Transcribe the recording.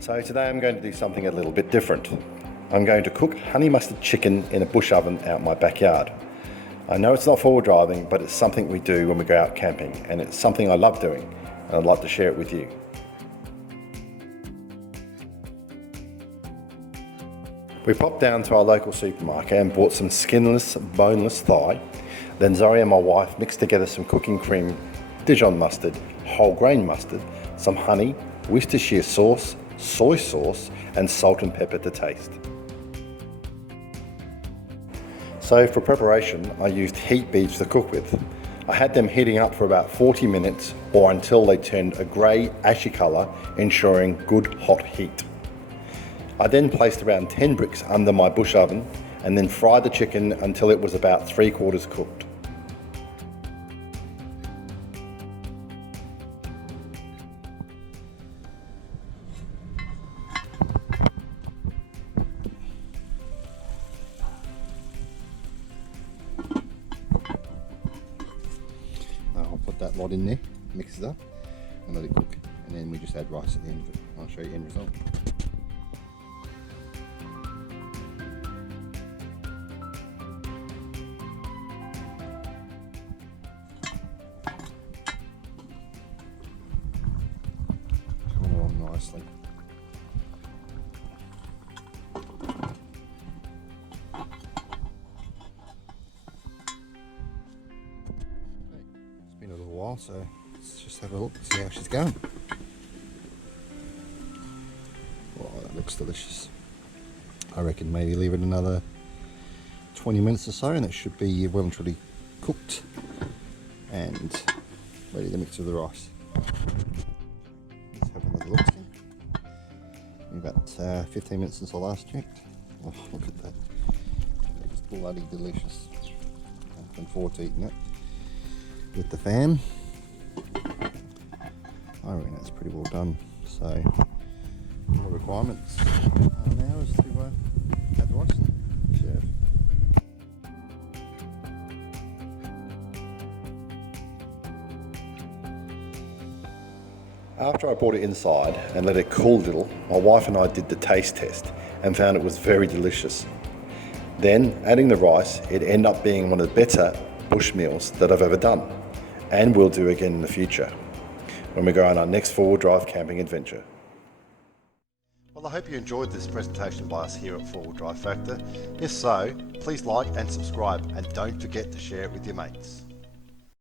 So today I'm going to do something a little bit different. I'm going to cook honey mustard chicken in a bush oven out my backyard. I know it's not forward driving, but it's something we do when we go out camping, and it's something I love doing, and I'd like to share it with you. We popped down to our local supermarket and bought some skinless, boneless thigh. Then Zoe and my wife mixed together some cooking cream, Dijon mustard, whole grain mustard, some honey, Worcestershire sauce, soy sauce, and salt and pepper to taste. So for preparation, I used heat beads to cook with. I had them heating up for about 40 minutes or until they turned a grey, ashy colour, ensuring good hot heat. I then placed around 10 bricks under my bush oven and then fried the chicken until it was about 3/4 cooked. I'll put that lot in there, mix it up and let it cook, and then we just add rice at the end of it. I'll show you the end result. Coming along nicely. Been a little while, so let's just have a look and see how she's going. Oh, that looks delicious. I reckon maybe leave it another 20 minutes or so and it should be well and truly cooked and ready to mix with the rice. Let's have another look. About 15 minutes since I last checked. Oh, look at that. It's bloody delicious. I'm looking forward to eating it with the fam. I reckon that's pretty well done. So the requirements now is to add the rice and serve. After I brought it inside and let it cool a little, my wife and I did the taste test and found it was very delicious. Then adding the rice, it ended up being one of the better bush meals that I've ever done, and will do again in the future when we go on our next four-wheel drive camping adventure. Well, I hope you enjoyed this presentation by us here at 4 Wheel Drive Factor. If so, please like and subscribe, and don't forget to share it with your mates.